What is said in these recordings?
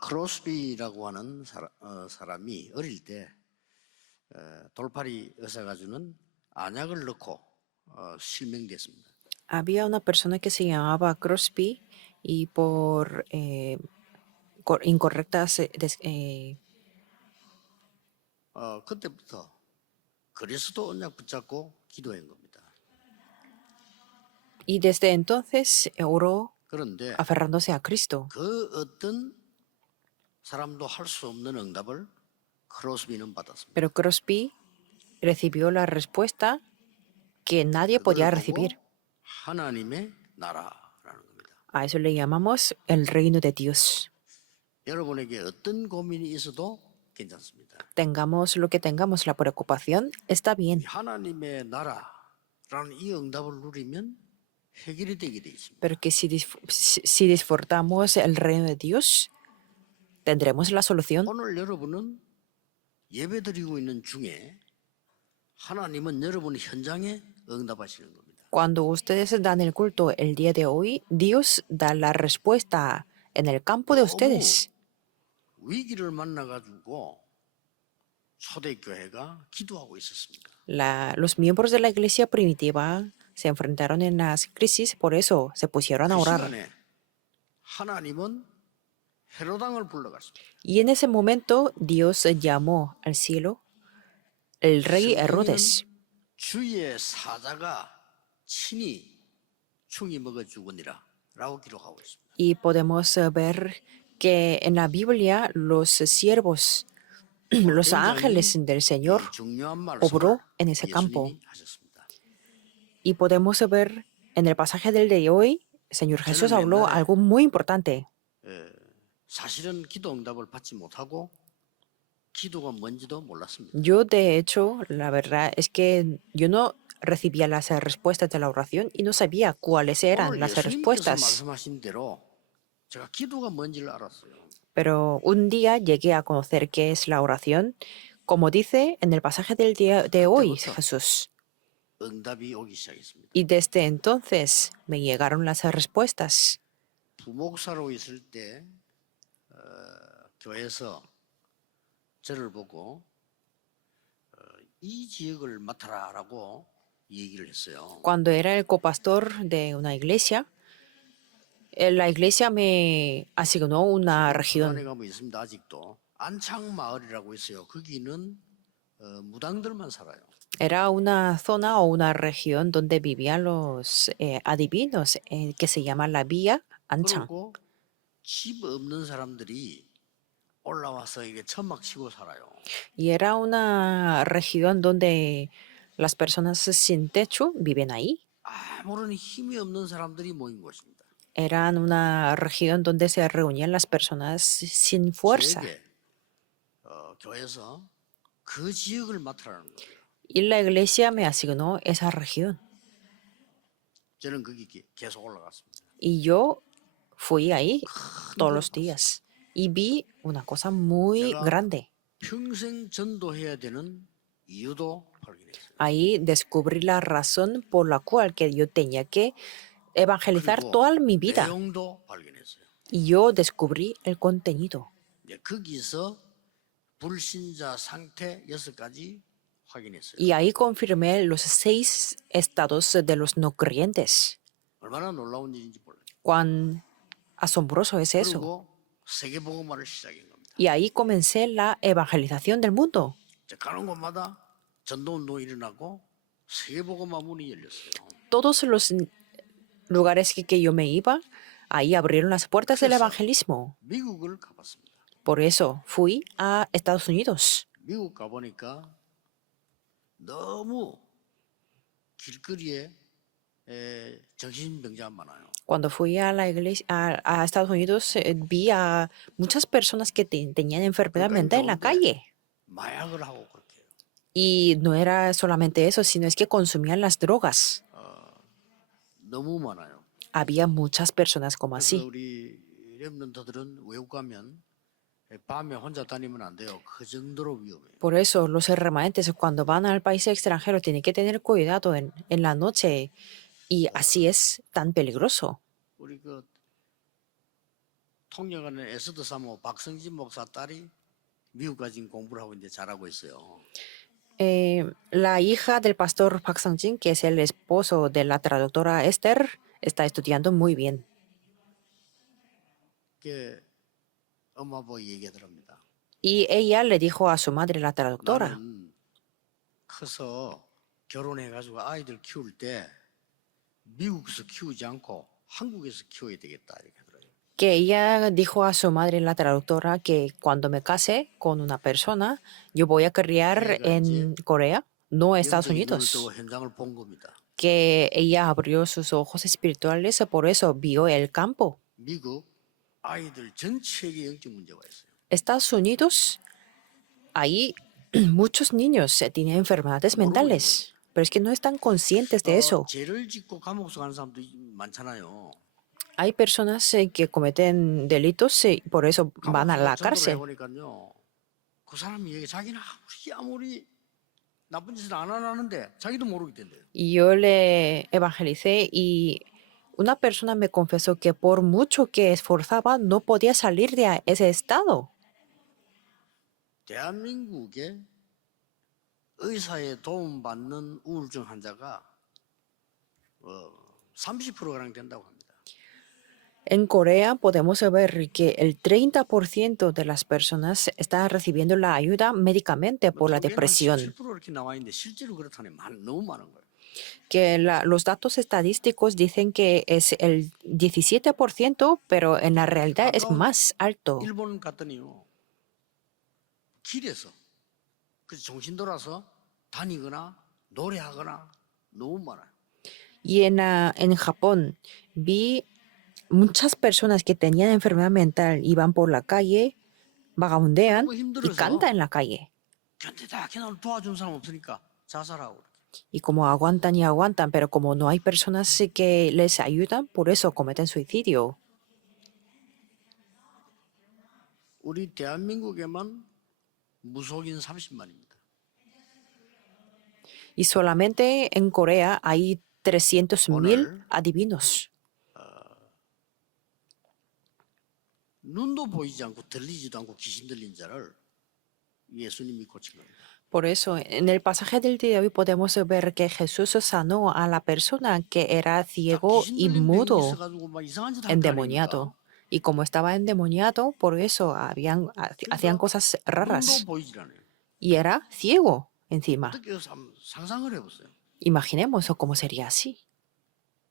크로스비라고 하는 사람이 어릴 때 돌팔이 의사가 주는 안약을 넣고 실명됐습니다. Había una persona que se llamaba Crosby y por incorrectas 그때부터 그리스도 언약 붙잡고 기도한 겁니다. y desde entonces oró 그런데 aferrándose a Cristo. 그 어떤 사람도 할 수 없는 응답을 크로스비는 받았습니다. Pero Crosby recibió la respuesta que nadie 그걸 podía 보고 recibir. 하나님의 나라라는 겁니다. A eso le llamamos el reino de Dios. 여러분에게 어떤 고민이 있어도 괜찮습니다. Tengamos lo que tengamos, la preocupación está bien. 하나님의 나라라는 이 응답을 누리면 해결이 되게 돼 있습니다. Pero que si disfrutamos el reino de Dios, tendremos la solución. 오늘 여러분은 예배드리고 있는 중에 하나님은 여러분 현장에 응답하시는 겁니다. Cuando ustedes dan el culto el día de hoy, Dios da la respuesta en el campo de ustedes. 위기를 만나가지고 초대교회가 기도하고 있었습니다. Los miembros de la iglesia primitiva se enfrentaron en las crisis, por eso se pusieron a 그 orar. 시간에 하나님은 헤로당을 불러갔습니다. Y en ese momento Dios llamó al cielo el rey Herodes. 주의 사자가 친히 충이 먹어 죽으니라 라고 기록하고 있습니다. Y podemos ver que en la Biblia los siervos, los ángeles del Señor, 중요한 말씀을 obró en ese campo. 예수님이 하셨습니다. Y podemos ver en el pasaje del de hoy, el Señor Jesús habló algo muy importante. 사실은 기도 응답을 받지 못하고 기도가 뭔지도 몰랐습니다. Yo, de hecho, la verdad es que yo no recibía las respuestas de la oración y no sabía cuáles eran 오늘 las 예수님께서 respuestas. 말씀하신 대로 제가 기도가 뭔지를 알았어요. Pero un día llegué a conocer qué es la oración, como dice en el pasaje del día de hoy Jesús. 응답이 오기 시작했습니다. Y desde entonces me llegaron las respuestas. 부목사로 있을 때 교회에서 저를 보고 이 지역을 맡아라라고 얘기를 했어요. Cuando era el copastor de una iglesia, la iglesia me asignó una 부산에 región. 가면 있습니다. 아직도 안창마을이라고 있어요. 거기는 무당들만 살아요. Era una zona o una región donde vivían los adivinos, que se llama la Vía Anchang. 그리고 집 없는 사람들이 올라와서 이게 천막 치고 살아요. Y era una región donde las personas sin techo viven ahí. 아무런 힘이 없는 사람들이 모인 곳입니다. Era una región donde se reunían las personas sin fuerza. 저에게 교회에서 그 지역을 맡으라는 거예요. Y la iglesia me asignó esa región. 저는 거기 계속 올라갔습니다. Y yo fui ahí todos los días. Y vi una cosa muy grande. 평생 전도해야 되는 이유도 발견했어요. Ahí descubrí la razón por la cual que yo tenía que evangelizar toda mi vida. 내용도 발견했어요. Y yo descubrí el contenido. 거기서 불신자 상태 6가지 확인했어요. Y ahí confirmé los 6 estados de los no creyentes. 얼마나 놀라운 일인지 몰라요. Cuán asombroso es eso. 그리고 세계복음화를 시작한 겁니다. Y ahí comencé la evangelización del mundo. 가는 곳마다 전도운동이 일어나고 세계복음화 문이 열렸어요. Todos los lugares que yo me iba, ahí abrieron las puertas del evangelismo. 미국을 가봤습니다. Por eso fui a Estados Unidos. 미국 가보니까 너무 길거리에 정신병자 많아요. Cuando fui a la iglesia, a Estados Unidos, vi a muchas personas que tenían enfermedad mental en la calle. 마약을 하고 그렇게 해요. Y no era solamente eso, sino es que consumían las drogas. 너무 많아요. Había muchas personas como 그래서 así. 우리 렘넌트들은 외국 가면 밤에 혼자 다니면 안 돼요. 그 정도로 위험해요. Por eso los remanentes cuando van al país extranjero tienen que tener cuidado en la noche. Y así es tan peligroso. 우리 통역하는 에스더 사모 박성진 목사 딸이 미국 가진 공부를 하고 이제 잘하고 있어요. La hija del pastor Park Sang-jin, que es el esposo de la traductora Esther, está estudiando muy bien. 그 엄마 보고 얘기하더랍니다. Y ella le dijo a su madre, la traductora, 나는 커서 결혼해가지고 아이들 키울 때 미국에서 키우지 않고 한국에서 키워야 되겠다 이렇게 하더라고요. que ella dijo a su madre, la traductora, que cuando me case con una persona, yo voy a criar 그러니까 이제 en Corea, no Estados 영적인 눈을 뜨고 Unidos. 현장을 본 겁니다. Que ella abrió sus ojos espirituales, por eso vio el campo. 미국 아이들 전체에게 영적 문제가 있어요. Estados Unidos, ahí muchos niños tienen enfermedades 모르고 있는 거예요. mentales, pero es que no están conscientes de eso. 죄를 짓고 감옥서 가는 사람도 많잖아요. Hay personas que cometen delitos y por eso van a 감옥서 la 전도를 cárcel. 해보니까요. 그 사람이 얘기 자기는 아무리 나쁜 짓을 안 하는데 자기도 모르겠던데요. Y yo le evangelicé y una persona me confesó que por mucho que esforzaba no podía salir de ese estado. 대한민국에 의사의 도움받는 우울증 환자가 30%가량 된다고 합니다. En Corea podemos ver que el 30% de las personas están recibiendo la ayuda médicamente por la 통계는 한 depresión. 17% 이렇게 나와 있는데 실제로 그렇다니 너무 많은 거예요. Que los datos estadísticos dicen que es el 17%, pero en la realidad es 가까운 más alto. 일본 갔더니요. 길에서 그 정신 돌아서 다니거나 노래하거나 너무 많아요. Y en Japón vi muchas personas que tenían enfermedad mental y van por la calle, vagabundean 너무 y 힘들어서 cantan en la calle. 견디다 걔는 도와준 사람 없으니까 자살하고 그렇게. Y como aguantan y aguantan, pero como no hay personas que les ayudan, por eso cometen suicidio. 우리 대한민국에만 무속인 30만입니다. Y solamente en Corea hay 300.000 오늘 adivinos. 눈도 보이지 않고 들리지도 않고 귀신 들린 자를 예수님이 고친 겁니다. Por eso, en el pasaje del día de hoy podemos ver que Jesús sanó a la persona que era 자, ciego 귀신 y 들린 병이 mudo, 있어가지고 막 이상한 짓 할 거 아닙니까? endemoniado. Y como estaba endemoniado, por eso hacían 그러니까 cosas 눈도 raras. 보이질 않아요. Y era ciego encima. 어떻게 상상을 해보세요. Imaginemos cómo sería así.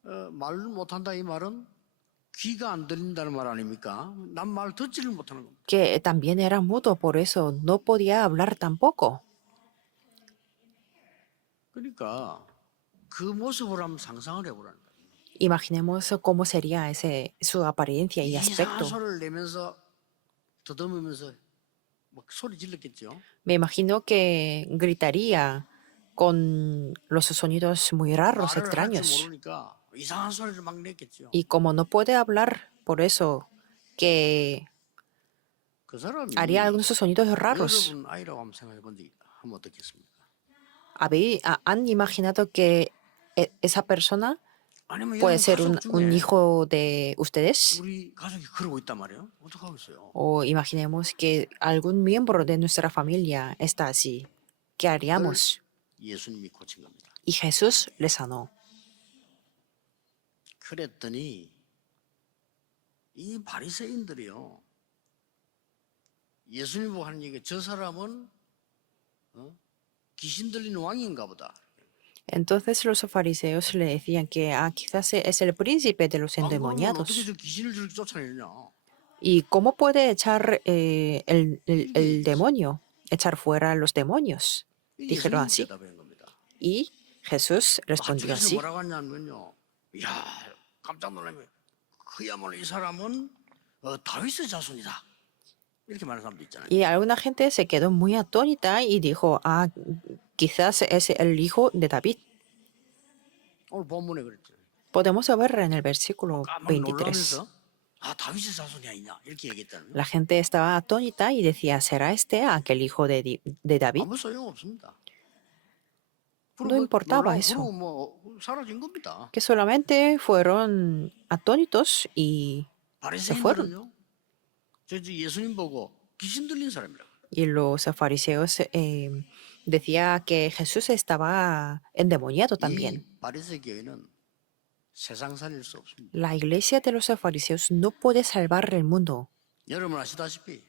말을 못한다 이 말은 귀가 안 들린다는 말 아닙니까? 난 말 듣지를 못하는 겁니다. Que también era mudo, por eso no podía hablar tampoco. 그러니까 그 모습을 한번 상상을 해보라는 거예요. Imaginemos cómo sería su apariencia y 이상한 aspecto. 소리를 내면서 더듬으면서 막 소리 질렀겠죠. Me imagino que gritaría con los sonidos muy raros, 말을 할지 extraños. 모르니까 이상한 소리를 막 냈겠죠. Y como no puede hablar, por eso que 그 사람이 haría algunos sonidos raros. 여러분 아이라고 한번 생각해 하면 어떻겠습니까? ¿Han imaginado que esa persona 아니면 puede 여러분 ser 가족 un 중에 hijo de ustedes? 우리 가족이 그러고 있단 말이에요. 어떡하겠어요? O imaginemos que algún miembro de nuestra familia está así. ¿Qué haríamos? 예수님이 고친 겁니다. Y Jesús le sanó. 그랬더니 이 바리새인들이요. 예수님 보고 하는 얘기, 저 사람은 귀신 들린 왕인가 보다. Entonces los fariseos le decían que quizás es el príncipe de los 안 그러면 어떻게 endemoniados. 저 귀신을 저렇게 쫓아내느냐? ¿Y cómo puede echar el demonio? Echar fuera a los demonios. Dijeron 예수님 así. 대답한 겁니다. Y Jesús respondió 한쪽에서 así. 뭐라고 하냐면요. 야, 깜짝 놀라면 그야말로 이 사람은 다윗의 자손이다. 이렇게 말하는 사람도 있잖아요. Y alguna gente se quedó muy atónita y dijo, quizás es el hijo de David. 오늘 본문에 그랬죠. Podemos ver en el versículo 막 23. 놀라면서 다윗의 자손이 아니냐 이렇게 얘기했다는 거예요. La gente estaba atónita y decía, ¿será este aquel hijo de David? 아무 소용 없습니다. No importaba eso. 뭐 사라진 겁니다. Que solamente fueron atónitos y se fueron. 바리새인들은요 저 예수님 보고 귀신 들린 사람이라고. Y los fariseos decía que Jesús estaba endemoniado 이 también. 바리새 교회는 세상 살릴 수 없습니다. La iglesia de los fariseos no puede salvar el mundo. 여러분 아시다시피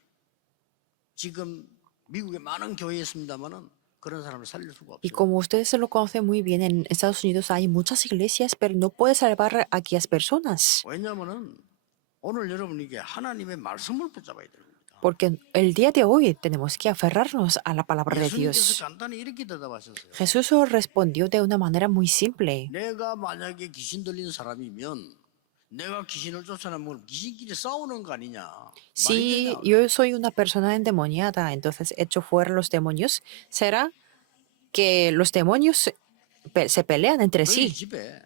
지금 미국에 많은 교회 있습니다만은 그런 사람을 살릴 수가 Y 없어요. como ustedes lo conocen muy bien, en Estados Unidos hay muchas iglesias, pero no puede salvar a aquellas personas. 왜냐하면은 오늘 여러분에게 하나님의 말씀을 붙잡아야 되는 겁니다. Porque el día de hoy tenemos que aferrarnos a la palabra de 예수님께서 Dios. 간단히 이렇게 대답하셨어요. Jesús respondió de una manera muy simple. 내가 만약에 귀신 들린 사람이면 내가 귀신을 쫓아내면 귀신끼리 싸우는 거 아니냐. 말이 Si 되냐. yo soy una persona endemoniada, entonces echo fuera los demonios, será que los demonios se pelean entre 너희 sí. 집에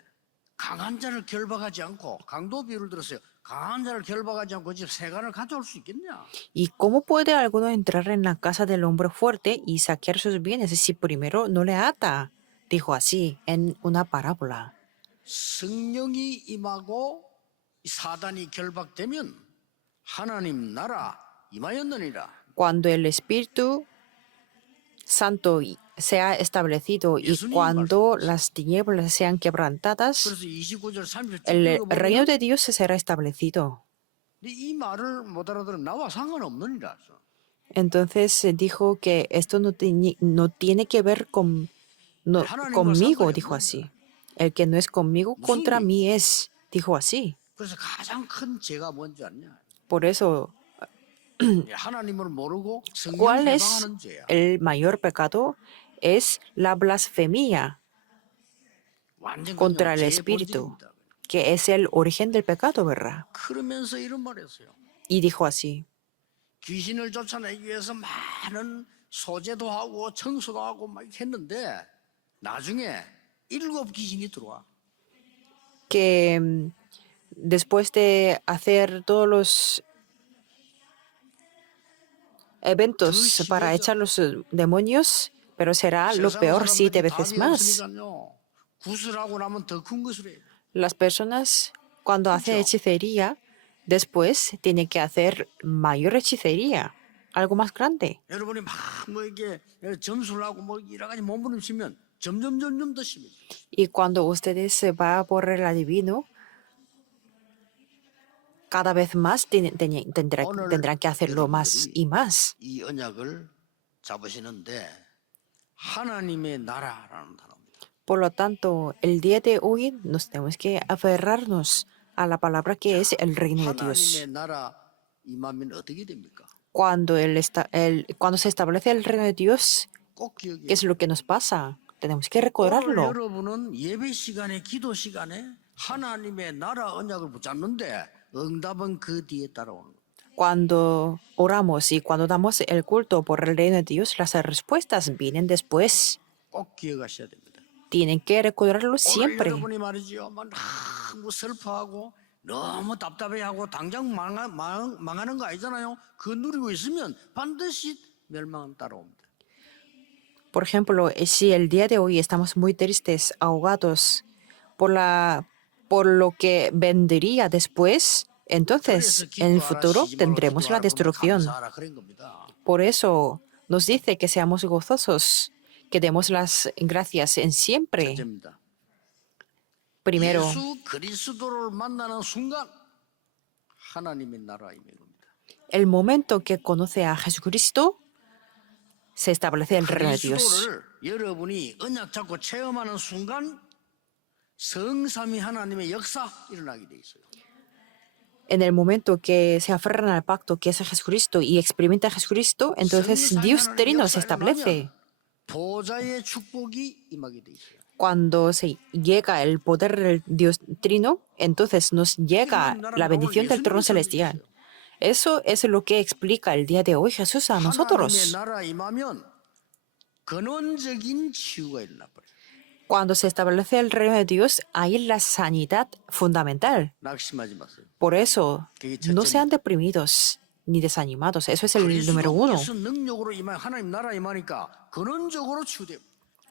강한 자를 결박하지 않고 강도 비유를 들었어요. 강한 자를 결박하지 않고 집 세간을 가져올 수 있겠냐? ¿Y cómo puede alguno entrar en la casa del hombre fuerte y saquear sus bienes si primero no le ata? Dijo así en una parábola. 성령이 임하고 이 사단이 결박되면 하나님 나라 임하였느니라. Cuando el Espíritu Santo sea establecido y cuando las tinieblas sean quebrantadas, 그래서 29절 30절 el 쭉 reino 읽어보면 de Dios será establecido. 이 말을 못 알아들으면 나와 상관없느니라. Entonces dijo que esto no tiene que ver conmigo, dijo así. El que no es conmigo, contra mí es, dijo así. 그래서 가장 큰 죄가 뭔지 아냐? Por eso, 하나님을 모르고 성령 ¿cuál es 해방하는 죄야. el mayor pecado? Es la blasfemia 완전 contra el 죄의 Espíritu, 본질입니다. que es el origen del pecado, ¿verdad? 그러면서 이런 말했어요. Y dijo así. 귀신을 쫓아내기 위해서 많은 소제도 하고 청소도 하고 막 했는데 나중에 7 귀신이 들어와. Que después de hacer todos los eventos para echar los demonios, pero será lo 세상 peor 사람들이 7 veces 답이 más. 없으니까요. 구슬하고 나면 더 큰 것을 해요. Las personas cuando hacen Mucho. hechicería, después tienen que hacer mayor hechicería, algo más grande. 여러분이 막 뭐 이게 점수를 하고 뭐 여러 가지 몸부림치면 점점 더 심해져. Y cuando ustedes se va por el adivino, cada vez más tendrán que hacerlo más y más. 이 언약을 잡으시는데 하나님의 나라라는 단어입니다. Por lo tanto, el día de hoy nos tenemos que aferrarnos a la palabra que es el reino de Dios. 하나님의 나라 임하면 어떻게 됩니까? Cuando cuando se establece el reino de Dios, 꼭 ¿qué 기억해요. es lo que nos pasa? Tenemos que 오늘 recordarlo. 여러분은 예배 시간에 기도 시간에 하나님의 나라 언약을 붙잡는데 응답은 그 뒤에 따라오는 겁니다. Cuando oramos y cuando damos el culto por el reino de Dios, las respuestas vienen después. 꼭 기억하셔야 됩니다. Tienen que recordarlo 오늘 siempre. 여러분이 말이죠. 막 너무 슬퍼하고 너무 답답해하고 당장 망하는 거 아니잖아요. 그 누리고 있으면 반드시 멸망은 따라옵니다. Por ejemplo, si el día de hoy estamos muy tristes, ahogados por lo que vendría después, entonces en el futuro tendremos la destrucción. 감사하라 그런 겁니다. Por eso nos dice que seamos gozosos, que demos las gracias en siempre. 첫째입니다. Primero, 예수 그리스도를 만나는 순간 하나님의 나라 임하는 겁니다. el momento que conoce a Jesucristo, se establece el reino de Dios. 그리스도를 여러분이 언약 잡고 체험하는 순간 성삼위 하나님의 역사 일어나게 돼 있어요. En el momento que se aferran al pacto que es Jesucristo y experimentan a Jesucristo, entonces 성삼위 Dios 하나님의 Trino se 역사 establece. 일어나면 보좌의 축복이 임하게 돼 있어요. Cuando se llega el poder del Dios Trino, entonces nos llega la bendición del trono celestial. Eso es lo que explica el día de hoy Jesús a 하나님의 nosotros. 나라 임하면 근원적인 치유가 일어나 버려요. Cuando se establece el reino de Dios, hay la sanidad fundamental. 낙심하지 마세요. Por eso, no sean deprimidos ni desanimados. Eso es el número uno. 그리스도께서 능력으로 하나님 나라 임하니까 근원적으로 치유돼요.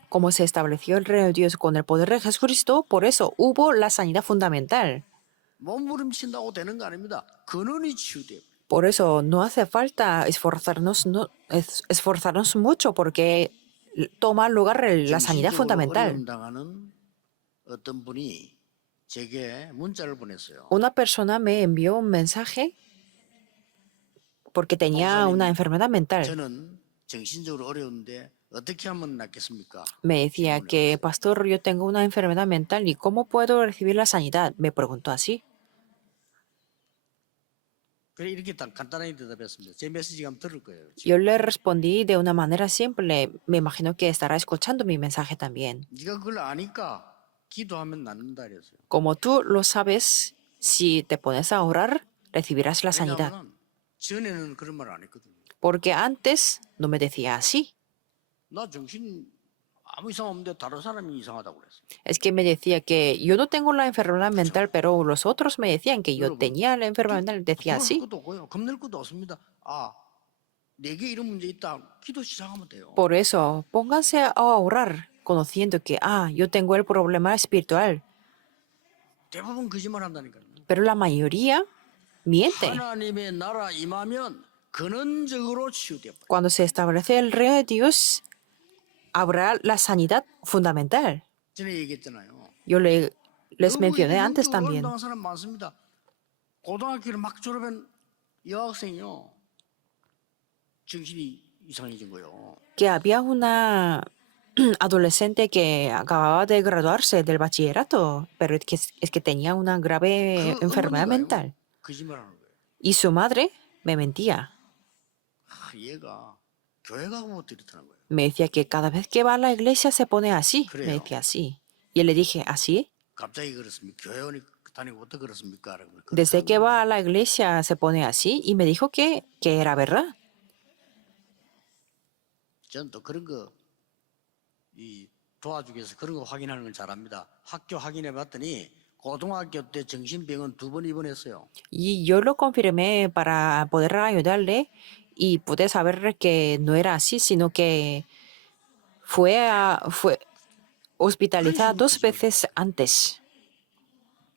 Como se estableció el reino de Dios con el poder de Jesucristo, por eso hubo la sanidad fundamental. 몸부림친다고 되는 거 아닙니다. 근원이 치유돼요. Por eso no hace falta esforzarnos, esforzarnos mucho porque toma lugar la sanidad 정신적으로 fundamental. 어려움 당하는 어떤 분이 제게 문자를 보냈어요. Una persona me envió un mensaje porque tenía una 목사님, enfermedad mental. 저는 정신적으로 어려운데 어떻게 하면 낫겠습니까? Me decía 질문을 que, 했어요. pastor, yo tengo una enfermedad mental y ¿cómo puedo recibir la sanidad? Me preguntó así. 그래 이렇게 간단하게 대답했습니다. 제 메시지 한번 들을 거예요. 지금. Yo le respondí de una manera simple. Me imagino que estará escuchando mi mensaje también. 네가 그걸 아니까 기도하면 낫는다 그랬어요. Como tú lo sabes, si te pones a orar, recibirás la sanidad. 왜냐하면 전에는 그런 말 안 했거든요. Porque antes no me decía así. 나 정신 아무 이상 없는데 다른 사람이 이상하다고 그랬어요. Es que me decía que yo no tengo la enfermedad mental, pero los otros me decían que yo 여러분, tenía la enfermedad mental. Decía 두려울 así. 것도 없고요. 겁낼 것도 없습니다. 아, 내게 이런 문제 있다. 기도 시작하면 돼요. Por eso, pónganse a orar conociendo que, yo tengo el problema espiritual. 대부분 거짓말 한다니까요. Pero la mayoría miente. 하나님의 나라 임하면 근원적으로 치유돼 버려요. Cuando se establece el reino de Dios, habrá la sanidad fundamental. 전에 얘기했잖아요. Yo les 너무 mencioné 이게 antes 영적 también 어려운 사람 많습니다. 고등학교를 막 졸업한 여학생이요. 정신이 이상해진 거예요. que había una adolescente que acababa de graduarse del bachillerato, pero es que tenía una grave 그 enfermedad 어머니가요. mental. 거짓말하는 거예요. Y su madre me mentía. 얘가 교회 가고부터 이렇다는 거예요. Me decía que cada vez que va a la iglesia se pone así. Me Creo. decía así. Y le dije, ¿así? 갑자기 그렇습니까? 교회 다니고부터 그렇습니까? Desde que va a la iglesia se pone así. Y me dijo que era verdad. 저는 또 그런 거 이 도와주기 위해서 그런 거 확인하는 걸 잘합니다. 학교 확인해 봤더니 고등학교 때 정신병원 2번 입원했어요. Y yo lo confirmé para poder ayudarle y pude saber que no era así, sino que fue hospitalizada 2 veces antes.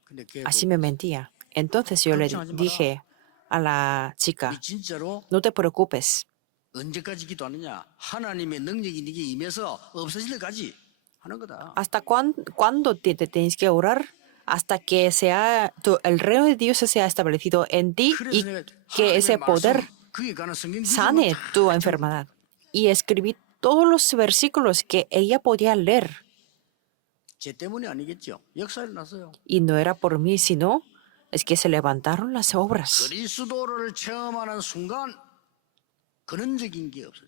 근데 걔 Así me mentía. Entonces yo le dije a la chica, 니 진짜로 no te preocupes. 언제까지 기도하느냐? 하나님의 능력이 네게 임해서 없어질 때까지 하는 거다. ¿Hasta cuándo te tienes que orar? Hasta que el reino de Dios sea establecido en ti y 그래서 내가 que ese 하나님의 poder 말씀, 그에 관한 성경 sane tu enfermedad. Y escribí todos los versículos que ella podía leer. 제 때문이 아니겠죠. 역사를 났어요. Y no era por mí, sino es que se levantaron las obras. 그리스도를 체험하는 순간 근원적인 게 없어져.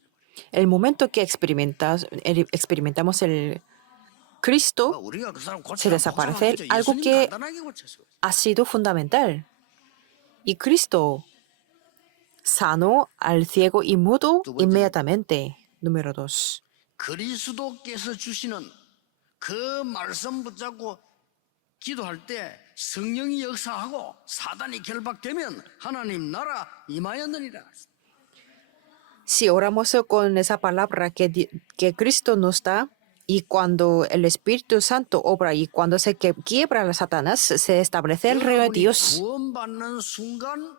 El momento que experimentamos el Cristo, 우리가 그 사람 se 고치라 desaparece algo que 간단하게 고쳤어요. ha sido fundamental. Y Cristo sanó al ciego y mudo inmediatamente. Número 2. 그리스도께서 주시는 그 말씀 붙잡고 기도할 때 성령이 역사하고 사단이 결박되면 하나님 나라 임하였느니라. Si oramos con esa palabra que Cristo nos da, y cuando el Espíritu Santo obra y cuando se quiebra la Satanás, se establece el reino de Dios. 구원받는 순간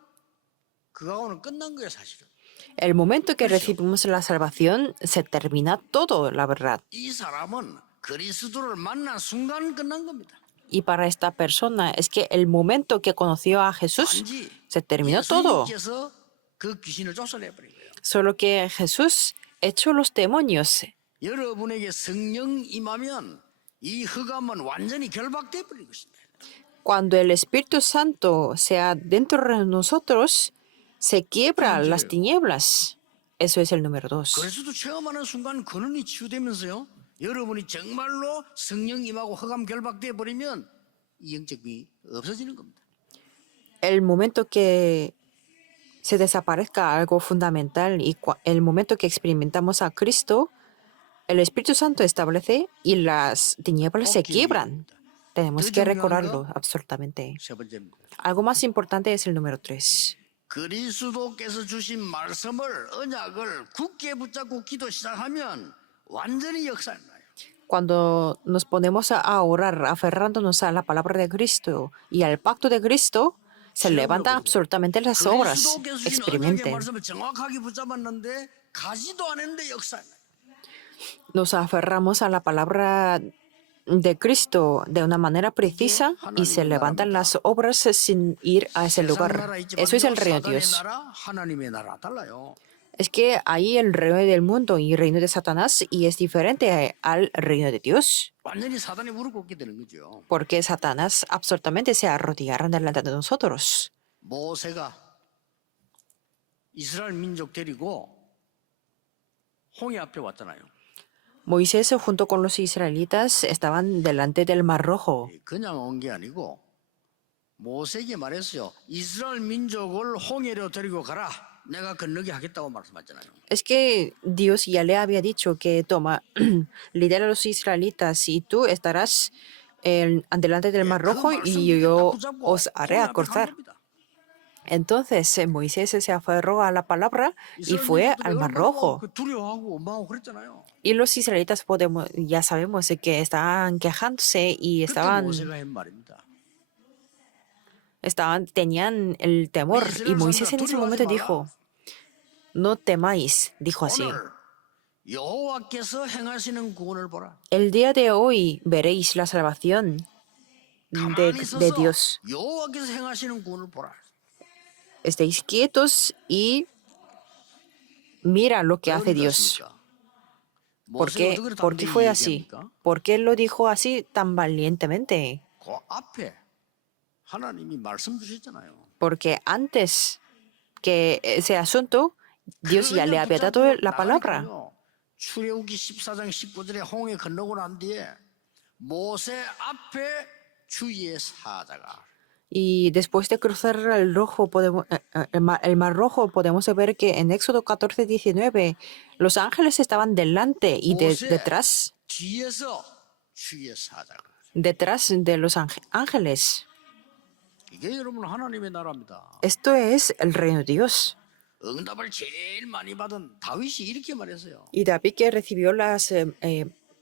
그거는 끝난 거예요, 사실은. El momento que recibimos la salvación, se termina todo, la verdad. 이 사람은 그리스도를 만난 순간 끝난 겁니다. Y para esta persona es que el momento que conoció a Jesús, 단지 se terminó todo. 예수님께서 그 귀신을 쫓아내버린 거예요. Solo que Jesús echó los demonios. 여러분에게 성령 임하면 이 흑암은 완전히 결박돼 버린 것입니다. Cuando el Espíritu Santo sea dentro de nosotros, se quiebra las tinieblas. Eso es el número 2. 그리스도 체험하는 순간 근원이 치유되면서요. 여러분이 정말로 성령 임하고 흑암 결박돼 버리면 이 영적이 없어지는 겁니다. El momento que se desaparezca algo fundamental y el momento que experimentamos a Cristo, el Espíritu Santo establece y las tinieblas se quiebran. Tenemos que recordarlo absolutamente. 세 번째입니다. Algo más importante es el número 3. 그리스도께서 주신 말씀을 언약을 굳게 붙잡고 기도 시작하면 완전히 역사를 나요. Cuando nos ponemos a orar aferrándonos a la palabra de Cristo y al pacto de Cristo, se levantan absolutamente las obras. 그리스도께서 주신 언약의 Experimenten. 말씀을 정확하게 붙잡았는데 가지도 않았는데 역사. Nos aferramos a la palabra de Cristo de una manera precisa y se levantan las obras sin ir a ese 세상 lugar. 나라 Eso es 있지만요, el reino de 사단의 Dios. 나라, 하나님의 나라 달라요. Es que ahí el reino del mundo y el reino de Satanás y es diferente al reino de Dios, 완전히 사단이 무릎 꿇게 되는 거죠. porque Satanás absolutamente se arrodillaron delante de nosotros. 모세가 이스라엘 민족 데리고 홍해 앞에 왔잖아요. Moisés junto con los israelitas estaban delante del Mar Rojo. 그냥 온 게 아니고 모세에게 말했어요. 이스라엘 민족을 홍해로 데리고 가라. 내가 건너게 하겠다고 말씀하잖아요. Es que Dios ya le había dicho que toma, lidera a los israelitas y tú estarás delante del Mar Rojo y yo os haré a cruzar. Entonces Moisés se aferró a la palabra y fue al Mar Rojo. 두려워하고 원망하고 그랬잖아요. Y los israelitas ya sabemos que estaban quejándose y 그때 모세가 한 말입니다. tenían el temor. Y Moisés en ese momento dijo, no temáis, dijo así. 오늘 여호와께서 행하시는 구원을 보라. El día de hoy veréis la salvación 가만히 de 있어서 Dios. 여호와께서 행하시는 구원을 보라. Estéis quietos y mira lo que hace Dios. ¿Por qué fue así? ¿Por qué lo dijo así tan valientemente? 그 앞에 하나님이 말씀 주셨잖아요. Porque antes que ese asunto, Dios ya le había dado la palabra. 출애굽기 14장 19절에 홍해 건너고 난 뒤에 모세 앞에 주의 사자가 Y después de cruzar el Mar Rojo, podemos ver que en Éxodo 14, 19, los ángeles estaban delante y detrás 뒤에서 주의 사자가. de los ángeles. 이게 여러분 하나님의 나라입니다. Esto es el reino de Dios. 응답을 제일 많이 받은 다윗이 이렇게 말했어요. Y David, que recibió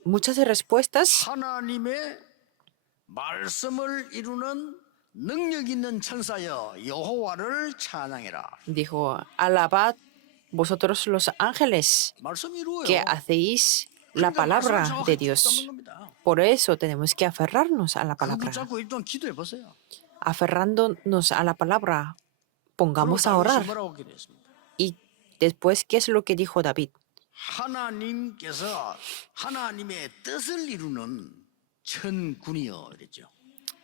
muchas respuestas, 하나님의 말씀을 이루는 능력 있는 천사여 여호와를 찬양해라. dijo, alabad vosotros los ángeles 말씀 이루어요. que hacéis la 그러니까 palabra 말씀을 de 정확하게 Dios. 붙잡는 겁니다. Por eso tenemos que aferrarnos a la 그 palabra. 붙잡고 일단 기도해 보세요. Aferrándonos a la palabra, 그리고 pongamos a 다윗이 orar. 뭐라고 기도했습니까? Y después, ¿qué es lo que dijo David? 하나님께서 하나님의 뜻을 이루는 천군이여 이랬죠.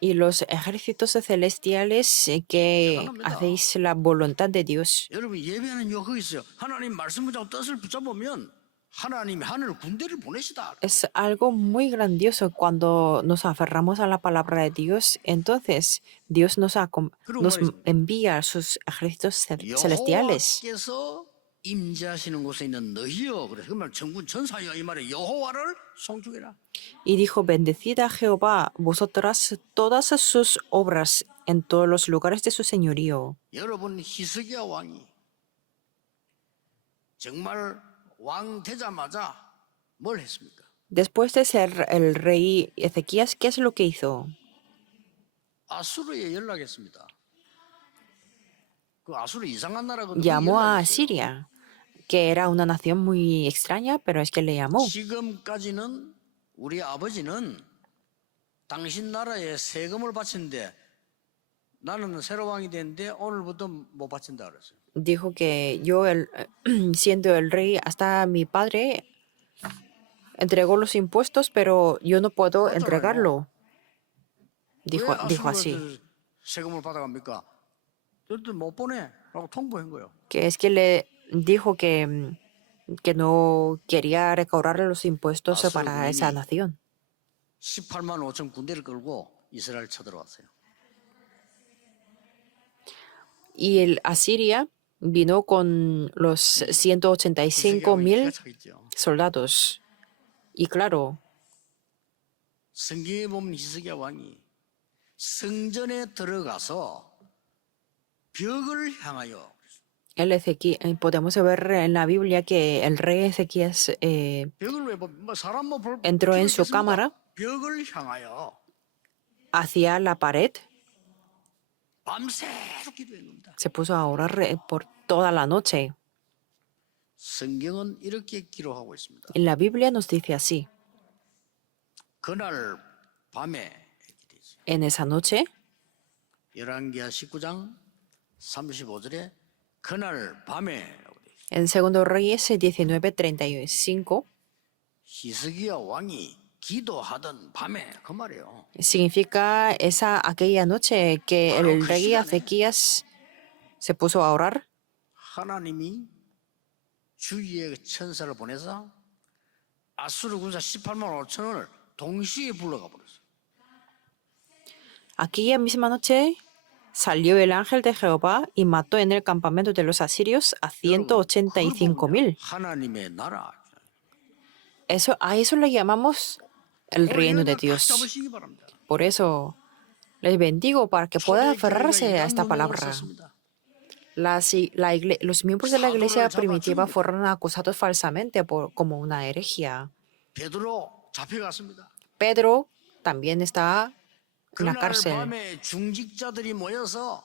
Y los ejércitos celestiales que 대단합니다. hacéis la voluntad de Dios. 여러분 예배하는 이유가 거기 있어요. 하나님 말씀 붙잡고 뜻을 붙잡으면 하나님이 하늘 군대를 보내시다. Es algo muy grandioso cuando nos aferramos a la palabra de Dios. Entonces, Dios nos envía a sus ejércitos celestiales. 여호와께서 임재하시는 곳에 있는 너희여 그래서 그 말 천군 천사여 이 말에 여호와를 송축해라. Y dijo, bendecid a Jehová, vosotras todas sus obras en todos los lugares de su señorío. 여러분 히스기야 왕이 정말 왕 되자마자 뭘 했습니까? Después de ser el rey Ezequías, ¿qué es lo que hizo? 아수르에 연락했습니다. 그 아수르 이상한 나라거든요. Llamó a 연락했어요. Asiria, que era una nación muy extraña, pero es que le llamó. 지금까지는 우리 아버지는 당신 나라에 세금을 바치는데 나는 새로 왕이 됐는데 오늘부터 못 바친다 그랬어요. Dijo que yo, siendo el rey, hasta mi padre entregó los impuestos, pero yo no puedo entregarlo. Dijo así. 왜 세금을 받아갑니까? 저들 못 보내라고 통보한 거예요. Que es que le dijo que no quería recaudar los impuestos para esa nación. 18만 5천 군대를 끌고 이스라엘 쳐들어왔어요. Y el Asiria vino con los 185,000 soldados. Y claro, 성경에 보면 히스기야 왕이 성전에 들어가서 벽을 향하여 podemos ver en la Biblia que el rey Ezequías 벽을 왜 사람 뭐 entró en su cámara 벽을 향하여 hacia la pared 밤새로 기도한 겁니다. Se puso a orar por toda la noche. 성경은 이렇게 기록하고 있습니다. En la Biblia nos dice así. 그날 밤에 이렇게 돼 있어요. En esa noche, 열왕기하 19장 35절에 그날 밤에라고 돼 있어요. en Segundo Reyes 19:35, 히스기야 왕이 기도하던 밤에 그 말이에요. significa aquella noche que el rey Ezequías se puso a orar. 하나님이 주위에 천사를 보내서 아수르 군사 18만 5천을 동시에 불러가 버렸어요. Aquella misma noche salió el ángel de Jehová y mató en el campamento de los asirios a 185,000. 하나님의 나라. A eso le llamamos el reino de 딱 Dios. 잡으시기 바랍니다. Por eso les bendigo para que puedan 초대 교회가 aferrarse a esta 이단 논문을 palabra. 썼습니다. Los miembros de la iglesia 사도를 primitiva 잡아줍니다. fueron acusados falsamente como una herejía. 베드로 잡혀갔습니다. Pedro también está en la 그날 cárcel. 밤에 중직자들이 모여서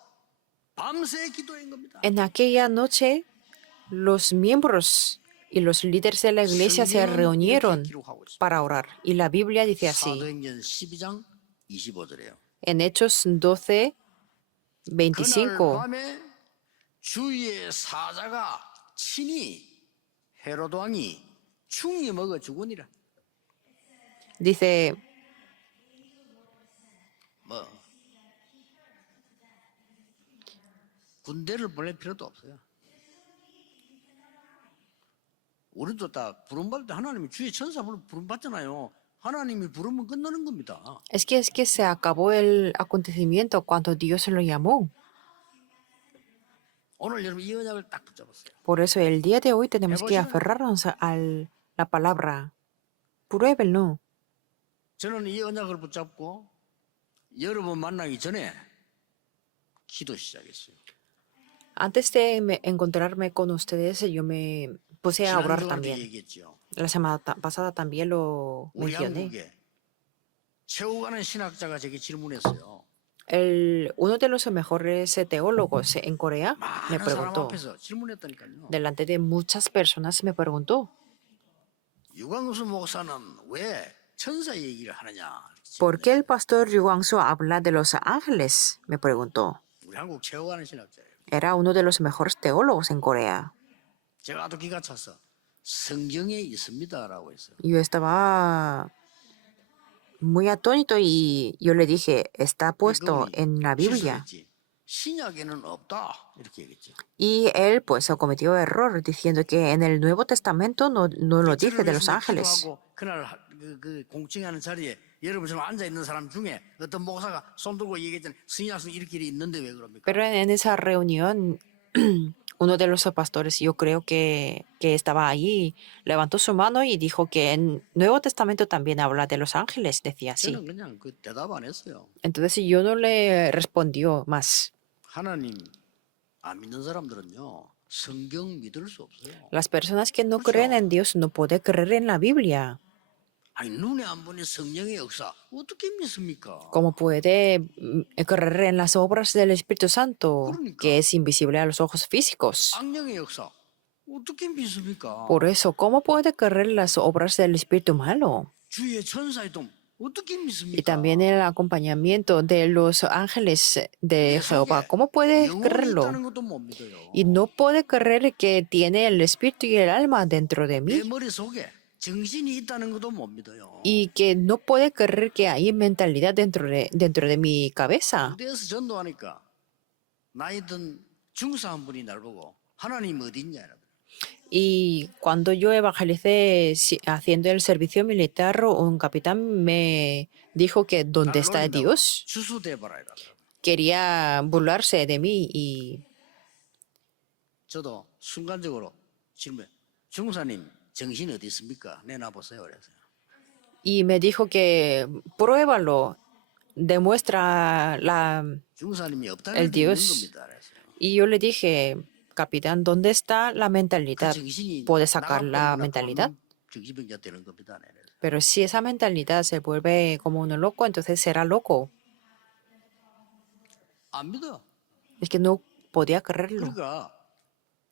밤새 기도한 겁니다. En aquella noche, los miembros y los líderes de la iglesia se 성경은 reunieron 이렇게 기록하고 있습니다. para orar. Y la Biblia dice así, 사도행전 12장 25절에요. en Hechos 12, 그날 25. 밤에 주위의 사자가 친히 헤로드 왕이 충이 먹어 죽으니라. Dice, 뭐 군대를 보낼 필요도 없어요. 우리도 다 부름받을 때 하나님이 주의 천사 부름받잖아요. 하나님이 부르면 끝나는 겁니다. es que se acabó el acontecimiento cuando Dios lo llamó. 오늘 여러분 이 언약을 딱 붙잡았어요. Por eso el día de hoy tenemos que aferrarnos a la palabra. Pruébenlo. 저는 이 언약을 붙잡고 여러분 만나기 전에 기도 시작했어요. Antes de encontrarme con ustedes, yo me puse a orar 지난주에도 también. 얘기했죠. La semana pasada también lo 우리 mencioné. 한국에 최후가는 신학자가 제게 질문했어요. Uno de los mejores teólogos en Corea me 많은 사람 preguntó, 앞에서 질문했다니까요. delante de muchas personas me preguntó, 유광수 목사는 왜 천사 얘기를 하느냐? ¿por qué el pastor Yu Guangsu habla de los ángeles? Me preguntó. 우리 한국 최후가는 신학자예요. Era uno de los mejores teólogos en Corea. 제가 또 기가 차서 성경에 있습니다라고 했어요. Yo estaba muy atónito y yo le dije, está puesto en la Biblia. 실수했지. 신약에는 없다 이렇게 얘기했죠. Y él pues cometió error diciendo que en el Nuevo Testamento no lo dice de los ángeles. 기도하고 그날 그 공증하는 자리에 여러분처럼 앉아 있는 사람 중에 어떤 목사가 손 들고 얘기했잖아요. 신약성 이렇게 있는데 왜 그럽니까? Pero en esa reunión, uno de los pastores, yo creo que estaba allí, levantó su mano y dijo que en Nuevo Testamento también habla de los ángeles, decía así. 저는 그냥 그 대답 안 했어요. Entonces yo no le respondió más. 하나님 안 믿는 사람들은요 성경 믿을 수 없어요. Las personas que no creen en Dios no pueden creer en la Biblia. 아니 눈에 안 보는 성령의 역사 어떻게 믿습니까? ¿Cómo puede creer en las obras del Espíritu Santo, que es invisible a los ojos físicos? 악령의 역사 어떻게 믿습니까? Por eso, ¿cómo puede creer en las obras del Espíritu malo? 주의 천사의 동 어떻게 Y 믿습니까? también el acompañamiento de los ángeles de Jehová. ¿Cómo puede 영혼이 creerlo? 있다는 것도 못 믿어요. Y no puede creer que tiene el espíritu y el alma dentro de 내 mí. 머릿속에 정신이 있다는 것도 못 믿어요. Y que no puede creer que hay mentalidad dentro de mi cabeza. 무대에서 전도하니까 나이 든 중사 한 분이 날 보고 하나님 어디 있냐 이러더라고요. Y cuando yo evangelicé haciendo el servicio militar, un capitán me dijo que ¿dónde está 날 노린다고 Dios? 주수대봐라 이러더라고요. Quería burlarse de mí y 저도 순간적으로 질문 중사님 정신 어디 있습니까? 내놔 보세요 그랬어요. me dijo que pruébalo, demuestra 중사님이 없다는 el 게 있는 Dios. 겁니다. 그랬어요. Y yo le dije, capitán, ¿dónde está la 그 mentalidad? 정신이 ¿Puede sacar 나가버리면 la mentalidad? 정신병자 되는 겁니다. 그랬어요. Pero si esa mentalidad se vuelve como uno loco, entonces será loco. 안 믿어. Es que no podía creerlo. 그러니까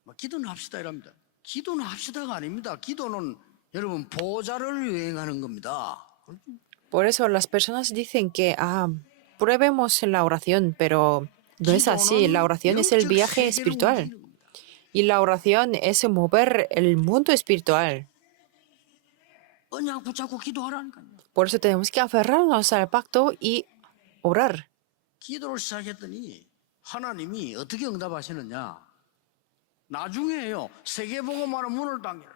뭐 기도는 합시다 이랍니다. 기도는 합시다가 아닙니다. 기도는 여러분 보좌를 여행하는 겁니다. Por eso las personas dicen que pruebemos en la oración, pero no es así. La 기도는 oración es el 영적 viaje 세계를 espiritual. 움직이는 겁니다. Y la oración es mover el mundo espiritual. 언약 붙잡고 기도하라니까요. Por eso tenemos que aferrarnos al pacto y orar. 기도를 시작했더니 하나님이 어떻게 응답하시느냐? 나중에요. 세계복음화는 문을 당겨요.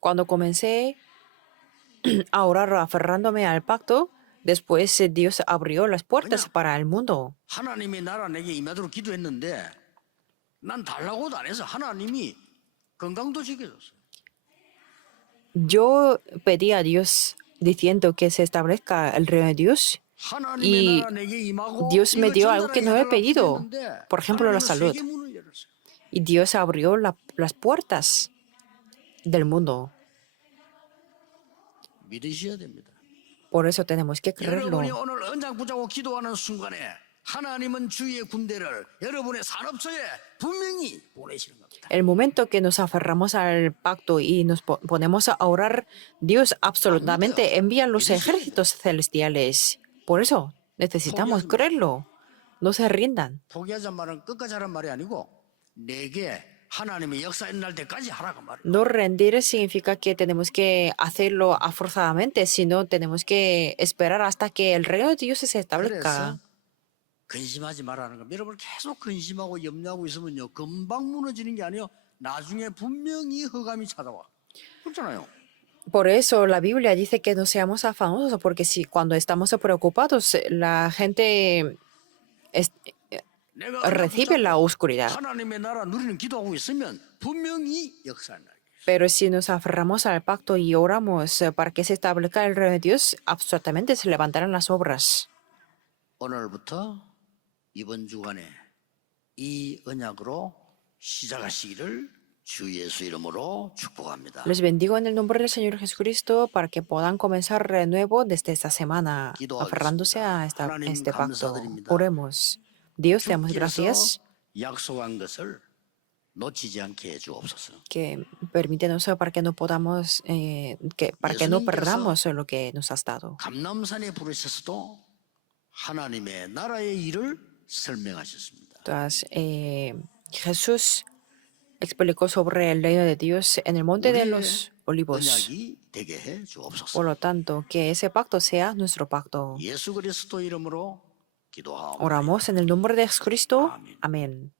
Cuando comencé a orar aferrándome al pacto, después Dios abrió las puertas para el mundo. 하나님의 나라 내게 임하도록 기도했는데 난 달라고도 안 해서 하나님이 건강도 지켜줬어요. Yo pedí a Dios diciendo que se establezca el reino de Dios 하나님의 y 나라 내게 임하고 Dios me 이걸 dio algo que no he 전달하게 pedido, 기도했는데 por ejemplo, la 하나님은 salud. 세계문을 열었어요. Y Dios abrió las puertas del mundo. 믿으셔야 됩니다. Por eso tenemos que creerlo. 여러분이 오늘 언장 붙잡고 기도하는 순간에 하나님은 주의 군대를 여러분의 산업소에 분명히 보내시는 겁니다. El momento que nos aferramos al pacto y nos ponemos a orar, Dios absolutamente envía los ejércitos celestiales. Por eso necesitamos creerlo. No se rindan. 포기하자는 말은 끝까지 하란 말이 아니고 내게 하나님의 역사 끝날 때까지 하라고 말이에요. No rendir significa que tenemos que hacerlo forzadamente, sino tenemos que esperar hasta que el reino de Dios se 그래서 establezca. 근심하지 말라는 거. 여러분 계속 근심하고 염려하고 있으면요 금방 무너지는 게 아니에요. 나중에 분명히 흑암이 찾아와. 그렇잖아요. Por eso la Biblia dice que no seamos afanosos, porque si cuando estamos preocupados, la gente 내가 recibe la oscuridad. 하나님의 나라 누리는 기도하고 있으면 분명히 역사나. Pero si nos aferramos al pacto y oramos para que se establezca el reino de Dios, absolutamente se levantarán las obras. 오늘부터 이번 주간에 이 언약으로 시작하시기를 주 예수 이름으로 축복합니다. Les bendigo en el nombre del Señor Jesucristo para que puedan comenzar de nuevo desde esta semana, aferrándose a este pacto. Oremos. Dios, te damos gracias 약속한 것을 놓치지 않게 해주옵소서. que permítenos para que no podamos, para que no perdamos lo que nos has dado. 감람산에 부르셔서도 하나님의 나라의 일을 설명하셨습니다. Entonces, Jesús explicó sobre el reino de Dios en el monte de los olivos. 언약이 되게 해 주옵소서. Por lo tanto, que ese pacto sea nuestro pacto. 예수 그리스도 이름으로 기도하옵나이다. Oramos en el nombre de Jesucristo. Amén.